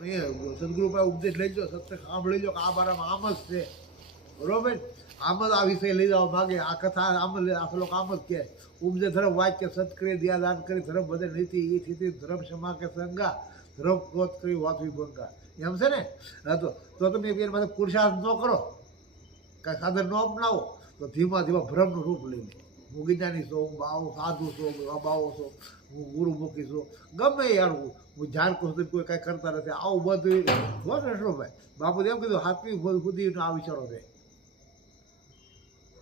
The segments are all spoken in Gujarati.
એ સદગુરુ પાસે ઉપદેશ લઈ લો સત્ય સાંભળી લો કે આ બારામાં આમ જ છે. બરોબર? આમ જ આ વિષય લઈ જવા માગે. આ કથા આમ જ આ લોકો આમ જ કહે. ઉપજે ધર્મ વાક્ય સત્ક્રિય દિયા દાન કરી ધર્મ બધે નીતિ એ સ્થિતિ, ધર્મ ક્ષમા કે સંગા, ધર્મ ક્રોધ કરી વાતવી ભંગા એમ છે ને? તો તો તમે એની પાસે પુરુષાર્થ ન કરો. કાંઈ સાધન ન અપનાવો. તો ધીમા ધીમા ભ્રમનું રૂપ લઈ લે. હું જ્ઞાની છું હું બાવો સાધુ છું હું અબાવો છું હું ગુરુમુખી છું ગમે યાર હું હું જાણ કહું છું કોઈ કાંઈ કરતા નથી. આવું બધું હો ને ભાઈ બાપુ એમ કીધું હાથમી સુધીનો આ વિચારો રહે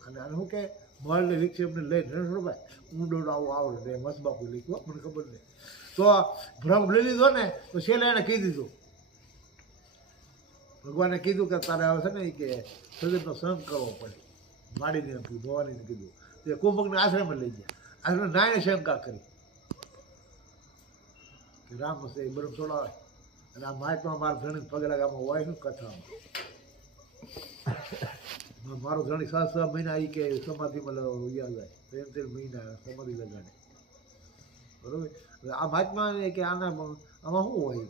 અને શું કે મળને વિક્ષેપને લઈને રણછોડભાઈ ઊંડો આવું આવડે રે મસ્ત બાપુ લીધું મને ખબર નહીં. તો ભ્રમ લઈ લીધો ને, તો છેલ્લે એણે કહી દીધું. ભગવાને કીધું કે તારે આવે છે ને કે શરીરનો સંગ કરવો પડે. માડીને કીધું કીધું. તે કુંભકને આશ્રમે લઈ ગયા. આશ્રમે નાયણે શંકા કરી. રામ હશે એ બરફ છોડાવે. અને આ માયકમાં મારા ધણી પગલા ગામમાં હોય શું કથામાં? મારો ધણી છ છ મહિના એ કે સમાધિમાં વયા જાય. ત્રણ ત્રણ મહિના સમાધિ લગાડે. બરોબર? આ મહાત્મા કે આના આમાં શું હોય?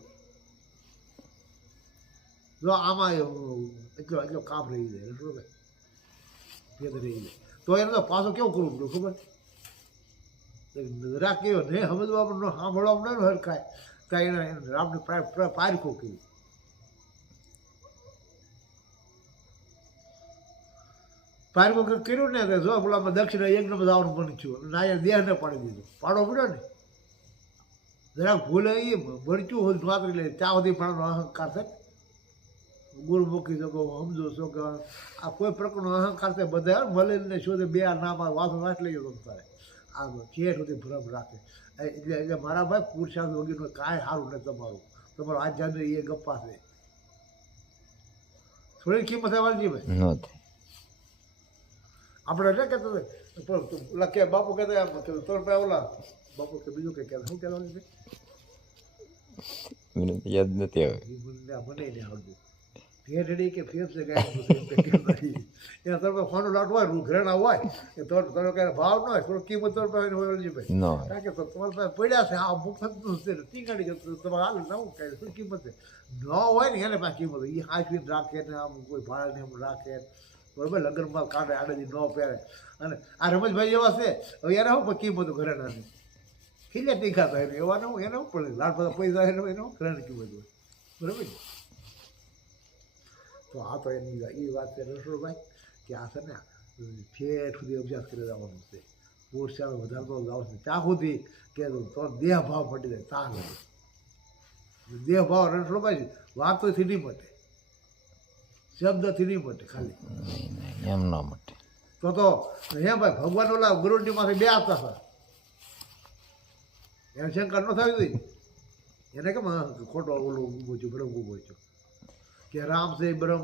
જો આમાં એટલો એટલો કાપ રહી જાય. બરોબર? ભેદ રહી જાય. તો એને પાછો કેવું કરવું પડ્યું ખબર? જરાક કેવો ને સમજવા પણ સાંભળવા પણ ન હરખાય કાંઈ. એને રામને પારખો કર્યું. પારખો કર્યું ને કે જો પેલામાં દક્ષિણ યજ્ઞ જવાનું બની છું નાયર દેહને પાડી દીધું. પાડો પડ્યો ને. જરાક ભૂલે એ ભરચું હોય નોકરી લે ત્યાં સુધી પણ અહંકાર થાય. ગુરુમુખી શકો સમજો છો કે આ કોઈ પ્રકારનો અહંકાર તે બધા મળીને શોધે બે આ નામ વાસો વાંચ લઈ ગયો તારે. આ ચેર સુધી ભ્રમ રાખે. એટલે એટલે મારા ભાઈ પુરુષાર્થ વગેરેનું કાંઈ સારું નથી તમારું. તમારું આઝાદ એ ગપ્પા છે. થોડી કિંમત છે ન થાય. આપણે એટલે કહેતો હતો પણ ઓલા કે બાપુ કહેતા ત્રણ રૂપિયા ઓલા. બાપુ કે બીજું કંઈ કહેતા શું કહેવાનું છે? યાદ નથી આવે. મને નહીં આવડતું. ફેરડી કે છે કાંઈ એના તરફ ફોન લાટ હોય ઘરેણા હોય એ તો તારો કઈ ભાવ ન હોય થોડો કિંમત રૂપિયા હોય વાલજીભાઈ ભાઈ કારણ કે તમારી પાસે પડ્યા છે આ મુફતનું છે ટીંગાડી જતું તમારે હાલ નવું કાંઈ શું કિંમત છે? ન હોય ને એને પાસે કિંમત. એ હાંચવીને રાખે ને આમ કોઈ ભાડે એમ રાખે. બરોબર લગ્નમાં કાઢે આડેથી ન પહેરે. અને આ રમેશભાઈ એવા છે હવે એને હું પણ કિંમત ઘરે નાની ખીલે ટીખા થાય ને એવા હું એને પડે? લાડ બધા પૈસા એને એને શું ઘરે કિંમત હોય. બરોબર ને તો આ તો એની એ વાત છે રસોડભાઈ કે આ છે ને ઠેઠ સુધી અભ્યાસ કરી જવાનું છે. પોષણ વધારતો જાવ છે. ત્યાં સુધી કે તો દેહ ભાવ મટી જાય ત્યાં સુધી દેહ ભાવ રણછોડભાઈ વાતોથી નહીં મટે. શબ્દથી નહીં મટે ખાલી. એમ ન મટે. તો તો હે ભાઈ ભગવાન ઓલા ગુરુજીમાંથી બે આપતા હતા. એમ શંકર ન થયું એને કેમ ખોટો ઓલું ઊભો છું બ્રહ્મ ઊભો છું કે રામ બ્રહ્મ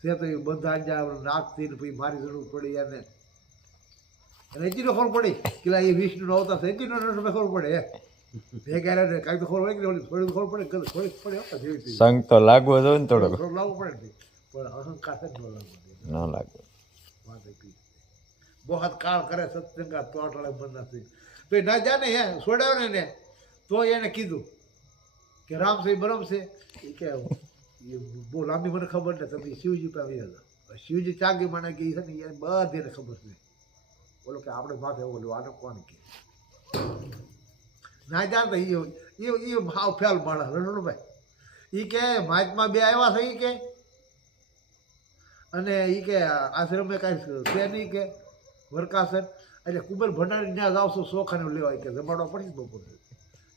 છે તો એ બધા જાય નાખતી ને પછી મારી જરૂર પડી એને. અને એટલી ખબર પડી. કે એ વિષ્ણુ અવતાર છે. ખબર પડે ભેગા રહે કાંઈ તો ખબર હોય કે થોડી ખબર પડે થોડીક પડે સંગ તો લાગવો જોઈએ ને થોડોક. થોડું લાવવું પડે પણ અહંકાર છે ને લાવવું ન લાગે. વાત એટલી બહોત કાળ કરે સત્સંગા તો અટળે બંધ નથી તો એ ના જાને હે છોડાવ્યો ને એને. તો એને કીધું કે રામ છે બરમ છે. એ કે બહુ લાંબી મને ખબર ને તમે શિવજી પાસે હતા. શિવજી ચાગી મને કે છે ને એને બધીને ખબર છે. બોલો કે આપણે માથે ઓલું આને કોણ કે ના જાણતા એ એ ભાવ ફેલ માણસ રણુભાઈ એ કે, મહાત્મા બે આવ્યા છે એ કે. અને એ કે, આશ્રમે કાંઈ છે નહીં, કે. વરકાસન એટલે કુબેર ભંડારી ત્યાં જાવ છો શોખાને લેવાય કે જમાડવા પડી બપોર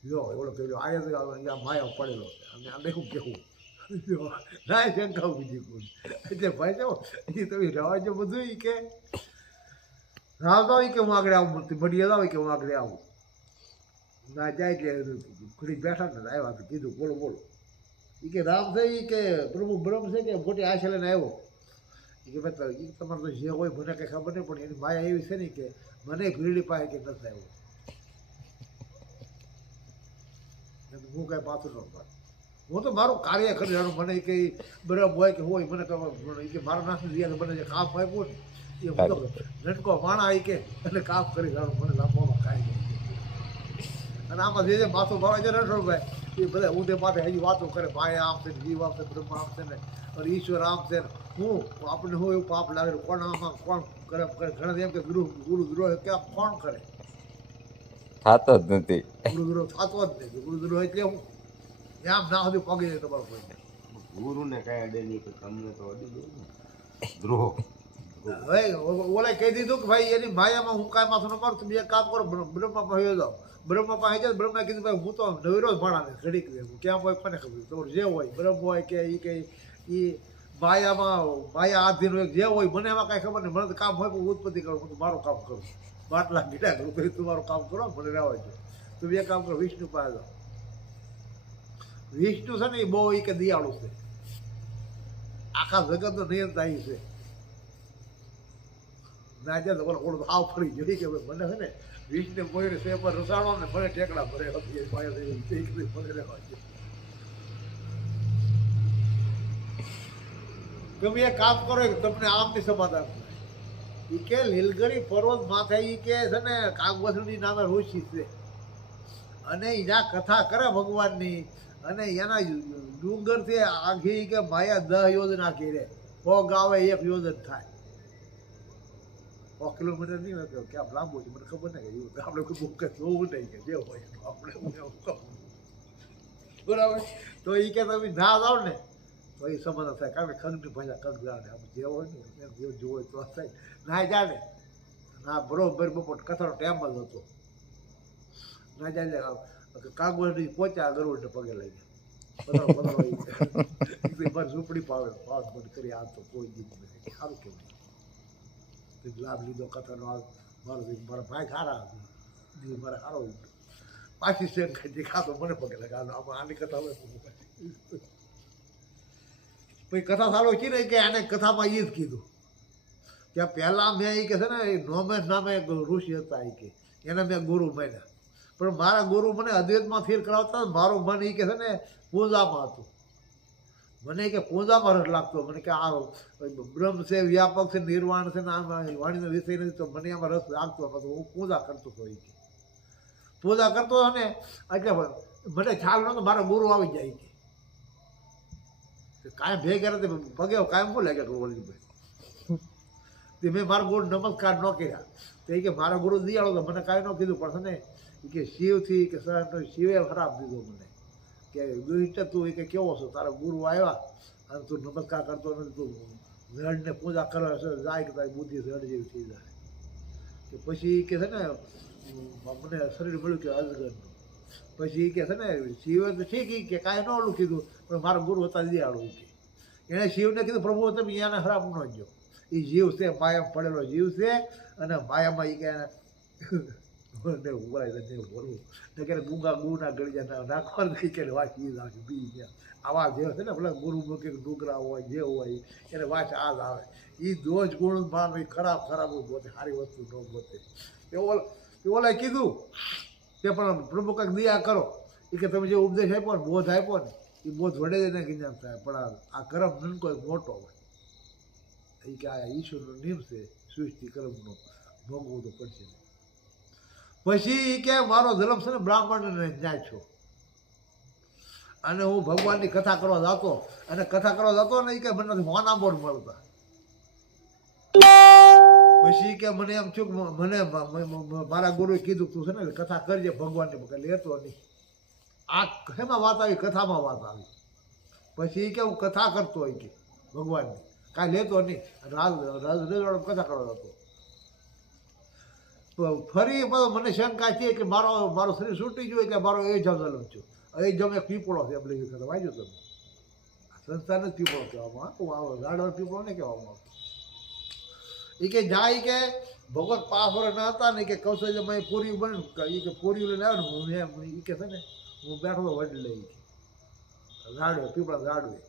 લ્યો ઓલો કે લ્યો, આયા માયા પડેલો અને આ દેખું કેવું લ્યો ના શંકા બીજી કોઈ એટલે ભાઈ જો, એ તમે રવા જો બધું કે રાવ તો કે હું આગળ આવું મળતી ભડીએ જાવ કે હું આગળ આવું. ના જાય કે ઘડી બેઠા ને આવ્યા તો કીધું, બોલો બોલો. એ કે રામ થઈ કે પ્રભુ બ્રહ્મ છે કે મોટી આશા લઈને આવ્યો? એ કે મતલબ એ તમારે તો જે હોય મને કંઈ ખબર નહીં, પણ એની માયા એવી છે ને કે મને ભીડી પાસે કે નથી આવ્યો. હું કાંઈ પાછું ન હું તો મારું કાર્ય કરી રહ્યો મને કે બરાબર હોય કે હોય મને ખબર કે મારા નાખી દીધા મને જે કામ આપ્યું ને એ તો નટકો માણા આવી કે અને કામ કરી રહ્યો મને લાંબોમાં કાંઈ નહીં. અને આમાં જે જે માથું ભાવે છે રણછોડભાઈ એ બધા ઊંધે માટે હજી વાતો કરે ભાઈ આમ છે જીવ આમ છે બ્રહ્મા આમ છે ને અને ઈશ્વર આમ છે હું આપણે હું એવું પાપ લાગે કોણ આમાં કોણ કરે કરે? ઘણા એમ કે ગુરુ ગુરુ દ્રોહ કે કોણ કરે? થતો જ નથી. ગુરુ દ્રોહ થતો જ નથી. ગુરુ દ્રોહ એટલે હું આમ ના સુધી પગી જાય તમારો કોઈ ગુરુને કઈ અડે નહીં તો તમને તો અડી જાય દ્રોહ ઓલે કહી દીધું કે ભાઈ એની માયામાં હું કાંઈ માથું ન મારું તમે એક કામ કરો બ્રહ્મ- પાસે જાઓ. બ્રહ્મા પાસે જાય બ્રહ્મા કીધું ભાઈ હું તો નવીરો જ ભણાને ઘડીક દે હું ક્યાં હોય કોને ખબર? તમારું જે હોય બ્રહ્મ હોય કે એ કે એ માયામાં માયા આધીન હોય જે હોય મને એમાં કાંઈ ખબર નહીં. મને તો કામ હોય પણ ઉત્પત્તિ કરું હું તો મારું કામ કરું. બાટલા ગીડા કરું તો તમારું કામ કરો મને રહેવા દો તમે એક કામ કરો વિષ્ણુ પાસે જાઓ. વિષ્ણુ છે ને એ બહુ એ કે દિયાળુ છે. આખા જગતનો નિયંતા છે. ના જાય બોલો ઓલો આવ ફરી જોઈ કે મને છે ને વિષ્ણુ પોઈને છે પર રસાણો ને મને ટેકડા ભરે એ દો. તમે એક કામ કરો તમને આમની સમાધાન એ કે લીલગરી પર્વત માથે ઈ કે છે ને કાગવસની નામે ઋષિ છે. અને એના કથા કરે ભગવાનની. અને એના ડુંગરથી આખી કે માયા દહ યોજના ઘેરે. પગ આવે એક યોજન થાય. સો કિલોમીટર નહીં હોય તો ક્યાં લાંબુ છે, મને ખબર નહીં. કે આપણે કોઈ બુક જોવું નહીં કે જે હોય આપણે. બરાબર? તો એ કે તમે ના જાઓ ને, તો એ સમાધાન થાય. કારણ કે ખંડની ભાષા ખંડ જાણે આમ જે હોય ને જોવો હોય તો થાય. ના જાણે. ના, બરોબર બપોર કથાનો ટાઈમ જ હતો ના જાય કાગવડી પહોંચ્યા ગરુડને પગે લઈ ગયા ઝૂંપડી પાવે પાસ બંધ કરી આ તો કોઈ દીધું નથી સારું કહેવાય. લાભ લીધો કથાનો આ મારો મારા ભાઈ સારા દી મારે સારો પાછી શેર ખાઈ ખાતો મને પગે લગાડો આમાં આની કથા હોય પછી કથા સારો છે ને કે આને કથામાં એ જ કીધું. ત્યાં પહેલાં મેં એ કે છે ને, એ નોમેશ નામે ઋષિ હતા એ કે. એને મેં ગુરુ માન્યા. પણ મારા ગુરુ મને અદ્વૈતમાં ફેર કરાવતા મારું મન એ કે છે ને પૂજામાં હતું. મને કે પૂજામાં રસ લાગતો. મને કે આ બ્રહ્મ છે, વ્યાપક છે, નિર્વાણ છે ને આમ વાણીનો વિષય નથી તો મને આમાં રસ લાગતો. હતો હું પૂજા કરતો હતો એ પૂજા કરતો હતો ને એટલે મને ખ્યાલ નહોતો, મારો ગુરુ આવી જાય કે. કાંઈ ભેગા નથી પગે કાયમ શું લાગે વળીભાઈ તે મેં મારા ગુરુ નમસ્કાર ન કર્યા. તો એ કે મારા ગુરુ દિયાળો તો મને કાંઈ ન કીધું પણ છે ને કે શિવથી કે સર શિવે ખરાબ દીધો મને. કે દુષ્ટ તું એ કે કેવો છો? તારા ગુરુ આવ્યા અને તું નમસ્કાર કરતો નથી, તું ઝડને પૂજા કરે છે, જાય કે તારી બુદ્ધિ ઝડ જેવી થઈ જાય. કે પછી એ કે છે ને મને શરીર મળ્યું કે અજગરનું. પછી એ કે છે ને, શિવે તો ઠીક કે, કાંઈ ન ઓલું કીધું પણ મારો ગુરુ હતા દિયાળું કે. એણે શિવને કીધું, પ્રભુ, તમે અહીંયાને ખરાબ ન જો એ જીવ છે માયામાં પડેલો જીવ છે, અને માયામાં એ કે ને ઉભરાય ને બોલવું ને કે ગુંગા ગુના ગળી જાય નાખવાનું નહીં કે વાંચી આવે બી ગયા. આવા જે છે ને, ભલે ગુરુ મૂકી ડુગરા હોય, જે હોય, એને વાંચ, આ જ આવે. એ દોષ ગુણ માન ખરાબ ખરાબ જ ગોતે સારી વસ્તુ ન ગોતે એ ઓલ એ ઓલાએ કીધું, કે પણ પ્રભુ કંઈક દયા કરો. એ કે તમે જે ઉપદેશ આપ્યો ને, બોધ આપ્યો ને એ બોધ વડે જ એને જ્ઞાન થાય. પણ આ- કરમ નનકો મોટો હોય. એ કે આ ઈશ્વરનો છે, સૃષ્ટિ કરમનો. ભોગવવું તો પડશે પછી એ કે મારો ધર્મ છે ને બ્રાહ્મણને ન્યાય છો અને હું ભગવાનની કથા કરવા જતો અને કથા કરવા જતો ને એ કે મને હોના બોર્ડ મળતા પછી કે મને એમ થયું કે મને મારા ગુરુએ કીધું તું છે ને કથા કરજે ભગવાનની કે લેતો નહીં આ શેમાં વાત આવી કથામાં વાત આવી પછી કે હું કથા કરતો હોય કે ભગવાનની કાંઈ લેતો નહીં રાજ રાજ કથા કરવા જતો ફરી મને શંકા છે કે મારો મારો શરીર છૂટી ગયું એટલે મારો એ જંગલ છું એ જમ એક પીપળો છે, એમ લઈ વાંચ્યું તમે. સંસ્થાને પીપળો કહેવામાં આવે. આવો ગાડવાનો પીપળો નહીં કહેવામાં આવતો એ કે જાય કે ભગવત વર્ષ ના હતા ને કે કૌશલ્યમાં પૂરી બને એ કે પૂરી લઈને આવે ને હું એ કે છે ને, હું બેઠો વડી લઈ રાડવે પીપળા રાડવે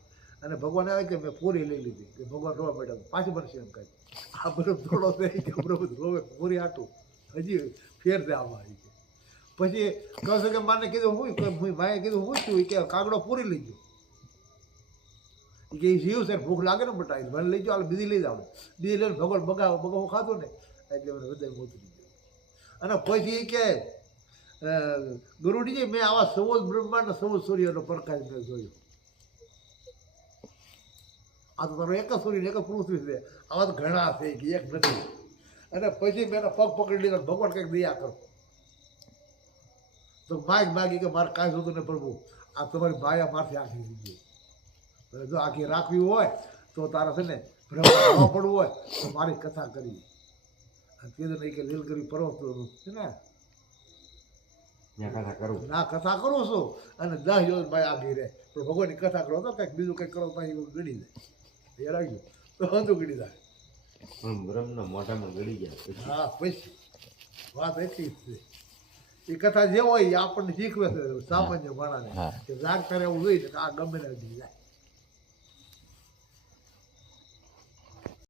અને ભગવાન આવે કે મેં પૂરી લઈ લીધી. કે ભગવાન રોવા બેઠા પાછી એમ કાંઈ આ બધો થોડો થઈ કે બધું રોવે, પૂરી આટું. હજી ફેર છે આવી ગયો પછી કહે કે માને કીધું હું ભાઈએ કીધું હું છું કે કાગડો પૂરી લઈ ગયો કે જીવ છે ભૂખ લાગે ને બટાઈ મને લઈ જાઓ બીજી લઈ જાઓ બીજી લઈને ભગવાન બગા બગાવો ખાધો ને એટલે મને હૃદય મોતરી ગયો. અને પછી એ કે અ, ગુરુજી મેં આવા સમોદ બ્રહ્માંડ સમોદ સૂર્યનો પ્રકાશ મેં જોયો. આ તો તારો એક સૂર્ય એક પૃથ્વી છે. આવા તો ઘણા છે કે એક નથી. અને પછી મેં એના પગ પકડી લીધા ભગવાન કંઈક દયા કરો. તો માગ માગી કે મારે કાંઈ જોતું ને પ્રભુ આ તમારી માયા મારથી આખી દીધી જો આખી રાખવી હોય તો તારે છે ને ભ્રમણ પડવું હોય તો મારી કથા કરી. અને કીધું નહીં કે લીલગરી પર્વત છે ને? ના કથા કરું છું. અને દસ યોજ ભાઈ આગી રહે. પણ ભગવાનની કથા કરો તો કંઈક બીજું કંઈક કરો તો પછી ગણી જાય. એ રાખ્યું તો હંધું ગણી જાય. બ્રહ્મના મોઢામાં ગળી ગયા હા પછી. વાત એટલી જ છે. એ કથા જે હોય એ આપણને શીખવે છે સામાન્ય ભણાને કે રાગ કરે એવું જોઈએ કે આ ગમે ને જાય.